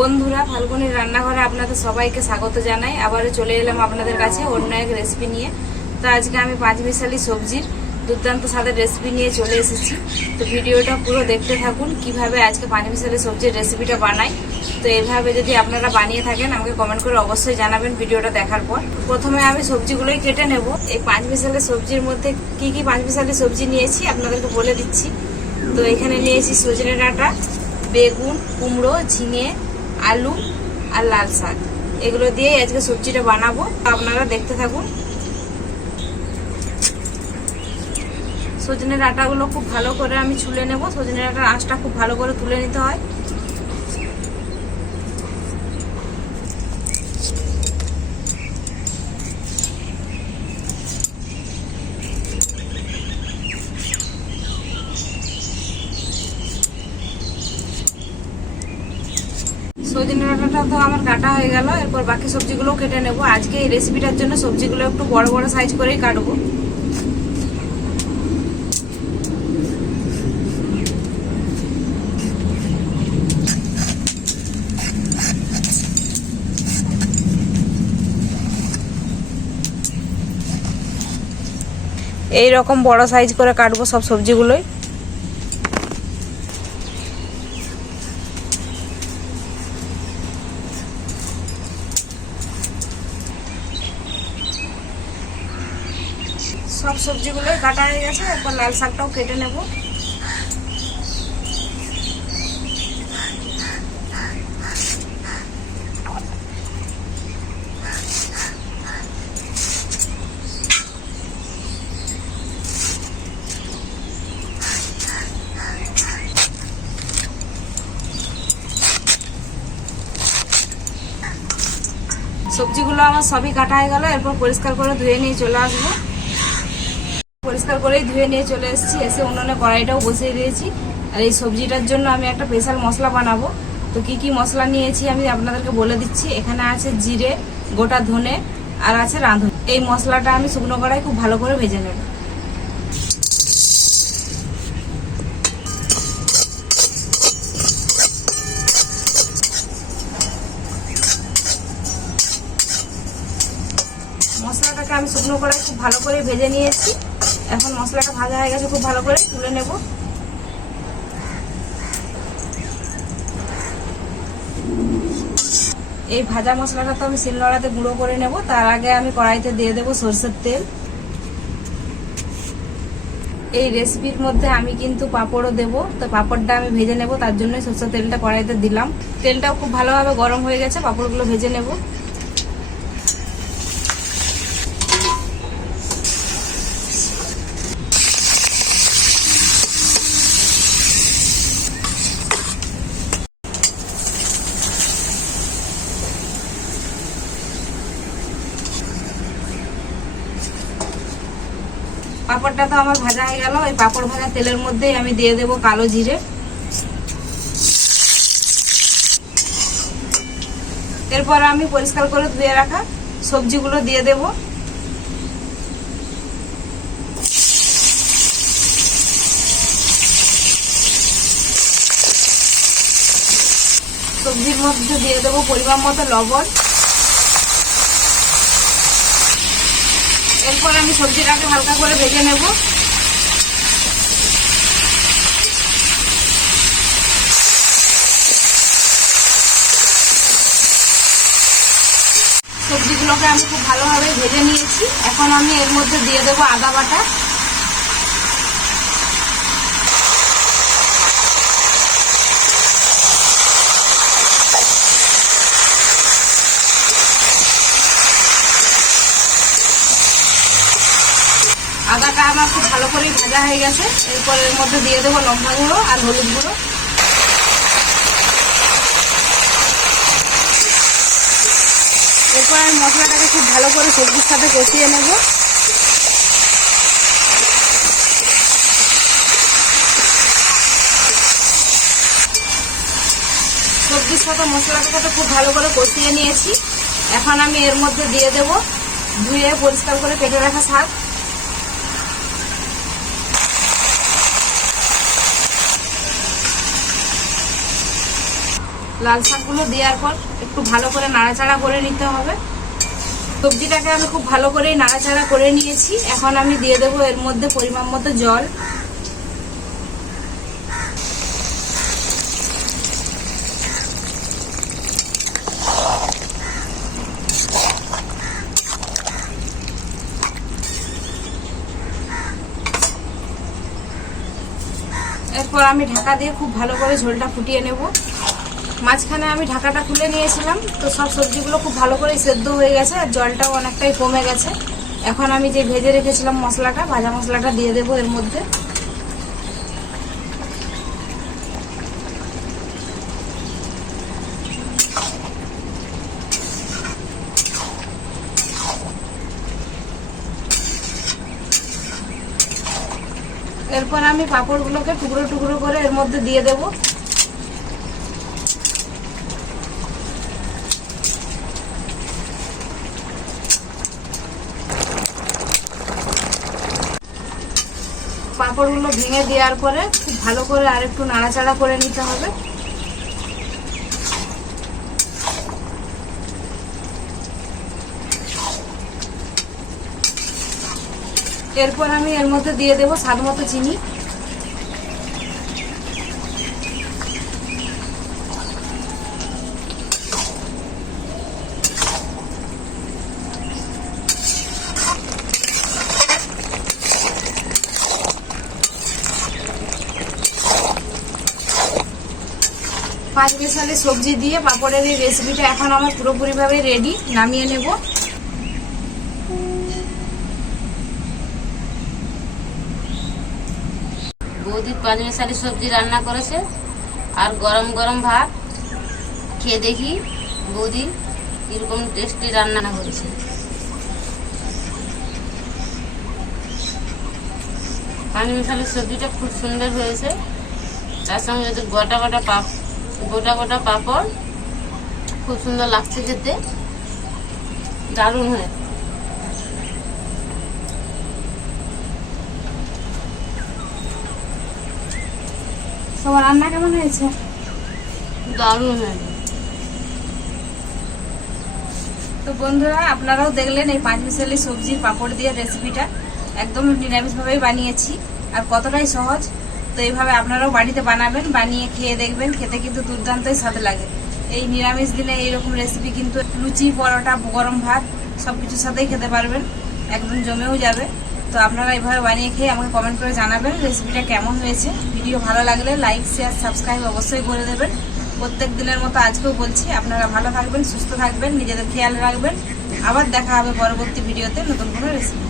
বন্ধুরা, ফাল্গুনির রান্নাঘরে আপনাদের সবাইকে স্বাগত জানাই। আবারও চলে এলাম আপনাদের কাছে অন্য এক রেসিপি নিয়ে। তো আজকে আমি পাঁচ মিশালি সবজির দুর্দান্ত স্বাদের রেসিপি নিয়ে চলে এসেছি। তো ভিডিওটা পুরো দেখতে থাকুন, কীভাবে আজকে পাঁচ মিশালি সবজির রেসিপিটা বানাই। তো এইভাবে যদি আপনারা বানিয়ে থাকেন, আমাকে কমেন্ট করে অবশ্যই জানাবেন ভিডিওটা দেখার পর। প্রথমে আমি সবজিগুলোই কেটে নেব। এই পাঁচ মিশালি সবজির মধ্যে কি কি পাঁচ মিশালি সবজি নিয়েছি আপনাদেরকে বলে দিচ্ছি। তো এখানে নিয়েছি সজনে ডাঁটা, বেগুন, কুমড়ো, ঝিঙে আলু আর লাল শাক। এগুলো দিয়েই আজকে সবজিটা বানাবো। আপনারা দেখতে থাকুন। সজনের আটাগুলো খুব ভালো করে আমি ছুলে নেব। সজনের আটার আঁচটা খুব ভালো করে তুলে নিতে হয়। সজনে তো আমার কাটা হয়ে গেল, এরপর বাকি সবজিগুলোও কেটে নেব। আজকে এই রেসিপিটার জন্য সবজিগুলো একটু বড় বড় সাইজ করেই কাটবো। এই রকম বড় সাইজ করে কাটবো সব সবজিগুলোই। সব সবজিগুলোই কাটা হয়ে গেছে, এরপর লাল শাকটাও কেটে নেব। সবজিগুলো আমার সবই কাটা হয়ে গেল, এরপর পরিষ্কার করে ধুয়ে নিয়ে চলে আসব। পরিষ্কার করেই ধুয়ে নিয়ে চলে এসেছি। এসে উনুনে কড়াইটাও বসিয়ে দিয়েছি। আর এই সবজিটার জন্য আমি একটা স্পেশাল মশলা বানাবো। তো কি কি মশলা নিয়েছি আমি আপনাদেরকে বলে দিচ্ছি। এখানে আছে জিরে, গোটা ধনে, আর আছে রাঁধুন। এই মশলাটা আমি শুকনো কড়াই খুব ভালো করে ভেজে নেব। মশলাটাকে আমি শুকনো কড়াই খুব ভালো করে ভেজে নিয়েছি। এখন মশলাটা ভাজা হয়ে গেছে, খুব ভালো করে তুলে নেব। এই ভাজা মশলাটা তো আমি শিলনোড়াতে গুঁড়ো করে নেব, তার আগে আমি কড়াইতে দিয়ে দেবো সরষের তেল। এই রেসিপির মধ্যে আমি কিন্তু পাঁপড়ও দেব, তো পাঁপড়টা আমি ভেজে নেব, তার জন্যই সরষের তেলটা কড়াইতে দিলাম। তেলটাও খুব ভালোভাবে গরম হয়ে গেছে, পাঁপড়গুলো ভেজে নেব। পাঁপড়টা তো আমার ভাজা হয়ে গেল। এই পাঁপড় ভাজা তেলের মধ্যেই আমি দিয়ে দেব কালো জিরে। এরপর আমি পরিষ্কার করে ধুয়ে রাখা সবজিগুলো দিয়ে দেব। সবজির মধ্যে দিয়ে দেবো পরিমাণ মতো লবণ। এরপর আমি সবজিটাকে হালকা করে ভেজে নেব। সবজিগুলোকে আমি খুব ভালোভাবে ভেজে নিয়েছি। এখন আমি এর মধ্যে দিয়ে দেবো আদা বাটা। আদাটা আমার খুব ভালো করে ভাজা হয়ে গেছে। এরপর এর মধ্যে দিয়ে দেবো লঙ্কা গুঁড়ো আর হলুদ গুঁড়ো। এরপর আমি মশলাটাকে খুব ভালো করে সবজির সাথে কষিয়ে নেব। সবজির সাথে মশলাটার তো খুব ভালো করে কষিয়ে নিয়েছি। এখন আমি এর মধ্যে দিয়ে দেব ধুয়ে পরিষ্কার করে কেটে রাখা শাক। লাল শাকগুলো দেওয়ার পর একটু ভালো করে নাড়াচাড়া করে নিতে হবে। সবজিটাকে আমি খুব ভালো করেই নাড়াচাড়া করে নিয়েছি। এখন আমি দিয়ে দেবো এর মধ্যে পরিমাণ মতো জল। এরপর আমি ঢাকা দিয়ে খুব ভালো করে ঝোলটা ফুটিয়ে নেব। মাঝখানে আমি ঢাকাটা খুলে নিয়েছিলাম, তো সব সবজিগুলো খুব ভালো করে সেদ্ধ হয়ে গেছে আর জলটাও অনেকটাই কমে গেছে। এখন আমি যে ভেজে রেখেছিলাম মশলাটা, ভাজা মশলাটা দিয়ে দেবো এর মধ্যে। এরপর আমি পাঁপড়গুলোকে টুকরো টুকরো করে এর মধ্যে দিয়ে দেব। পাঁপড়গুলো ভেঙে দেওয়ার পরে খুব ভালো করে আর একটু নাড়াচাড়া করে নিতে হবে। এরপর আমি এর মধ্যে দিয়ে দেবো স্বাদ মতো চিনি। পাঁচ মিশালি সবজি দিয়ে পাঁপড়ের এই রেসিপিটা এখন আমার পুরোপুরিভাবে রেডি নামিয়ে নেব। বৌদি পাঁচ মিশালি সবজি রান্না করেছে। আর গরম গরম ভাত। খেয়ে দেখি বৌদি কীরকম টেস্টি রান্না করেছে। পাঁচ মিশালি সবজিটা খুব সুন্দর হয়েছে। তার সঙ্গে যদি গোটা গোটা পাপ গোটা গোটা পাপড়। খুব সুন্দর লাগছে খেতে। দারুণ হয়েছে। তোমার রান্না কেমন হয়েছে? দারুণ হয়েছে। তো বন্ধুরা আপনারাও দেখলেন এই পাঁচ মিশালি সবজির পাঁপড় দিয়ে রেসিপিটা একদম নিরামিষভাবেই বানিয়েছি। আর কতটাই সহজ তো এইভাবে আপনারাও বাড়িতে বানাবেন, বানিয়ে খেয়ে দেখবেন, খেতে কিন্তু দুর্দান্তই স্বাদ লাগে। এই নিরামিষ দিনে এইরকম রেসিপি কিন্তু লুচি, পরোটা, গরম ভাত সব কিছুর সাথেই খেতে পারবেন, একদম জমেও যাবে। তো আপনারা এইভাবে বানিয়ে খেয়ে আমাকে কমেন্ট করে জানাবেন রেসিপিটা কেমন হয়েছে। ভিডিও ভালো লাগলে লাইক শেয়ার সাবস্ক্রাইব অবশ্যই করে দেবেন। প্রত্যেক দিনের মতো আজকেও বলছি, আপনারা ভালো থাকবেন, সুস্থ থাকবেন, নিজেদের খেয়াল রাখবেন। আবার দেখা হবে পরবর্তী ভিডিওতে নতুন কোনো রেসিপি